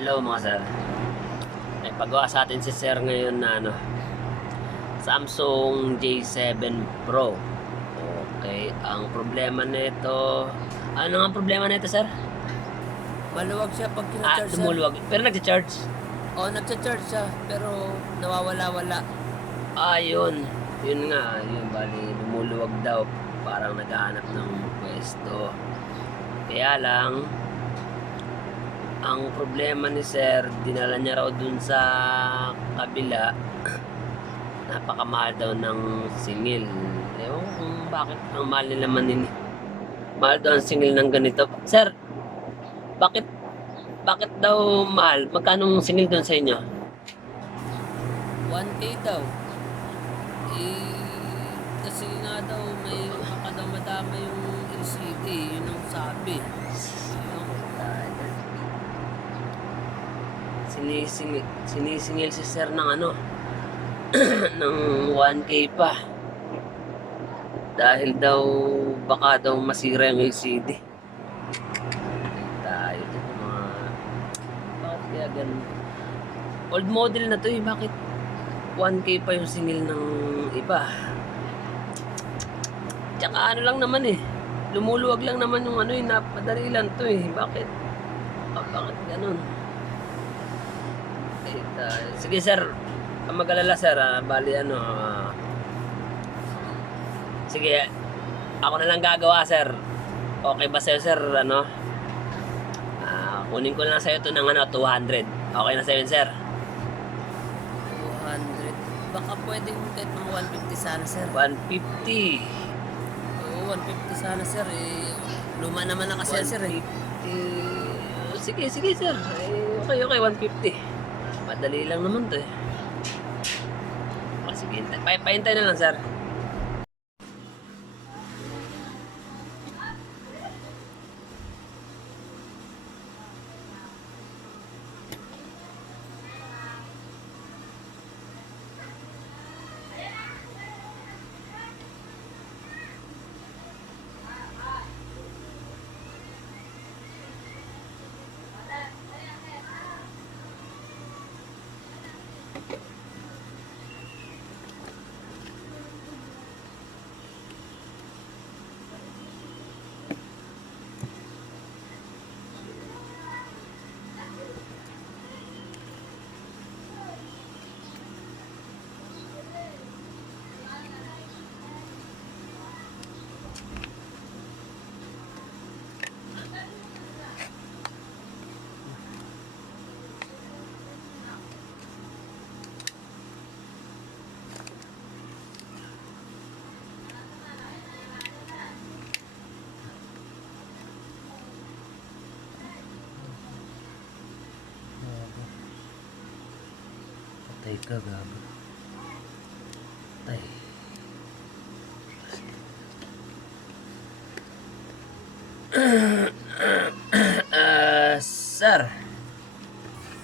Hello mga sir. May pagawa sa atin si sir ngayon na Samsung J7 Pro. Okay, ang problema nito, ano ang problema nito sir? Maluwag siya pag kina-charge sir. Lumuluwag. Pero nagcha-charge. Oo, nagcha-charge siya, pero nawawala-wala. Yun. Yun nga, yun bali lumuluwag daw, parang naghahanap ng pwesto. Kaya lang, ang problema ni sir, dinala niya raw dun sa kabila. Napakamahal daw ng singil. Ewan ko kung bakit ang mahal nila manini. Mahal daw ang singil ng ganito. Sir, bakit daw mahal? Magkano ang singil doon sa inyo? 1K daw. Kasi nga daw may baka daw madama yung LCD, yun ang sabi. Sinisingil si sir ng ng 1K pa. Dahil daw baka daw masira yung LCD. Tayo dito mga bakit kaya ganun? Old model na to eh, bakit 1K pa yung singil ng iba? Tsaka ano lang naman eh, lumuluwag lang naman yung napadali lang to eh, bakit ganun? Sige sir, ang mag-alala sir, bali sige, ako na lang gagawa sir. Okay ba sa'yo sir, kunin ko na lang sa'yo ito ng 200. Okay na sa'yo sir? 200. Baka pwedeng kahit mga 150 sana sir. 150. Oo, 150 sana sir. Luma naman na kasi sir eh. Sige sir, okay, 150. Madali lang naman to eh. Sige, pahintay na lang sir. Patay ka, gago. Patay. Sir.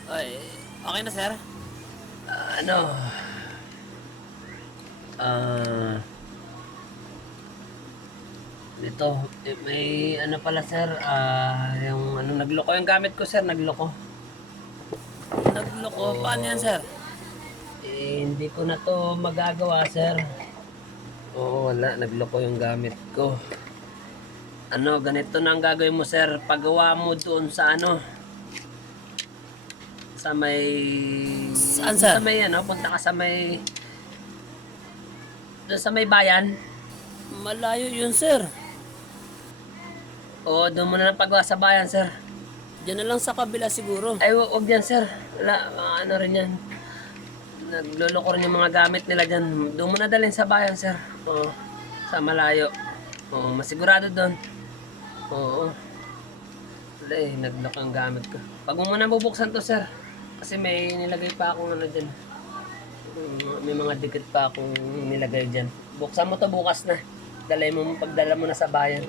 Ay, okay na sir? Ano? Dito, may pala sir, yung nagloko yung gamit ko sir, nagloko. Nagloko? Paano yan sir? Hindi ko na to magagawa sir. Oo, wala, nagloko yung gamit ko. Ganito na ang gagawin mo sir, pagawa mo doon sa sa may... Saan sir? Sa may punta ka sa may... Doon sa may bayan. Malayo yun sir. Oo, doon mo na lang pagawa sa bayan sir. Diyan na lang sa kabila siguro. Ay, wag yan sir. Wala, rin yan. Nagluloko rin yung mga gamit nila dyan. Doon mo na dalhin sa bayan sir. Oo, sa malayo. Oo, masigurado doon. Oo. Wala nagloko ang gamit ko. Pag mo muna bubuksan to sir. Kasi may nilagay pa akong dyan. May mga dikit pa akong nilagay dyan. Buksan mo to bukas na. Pagdala mo na sa bayan.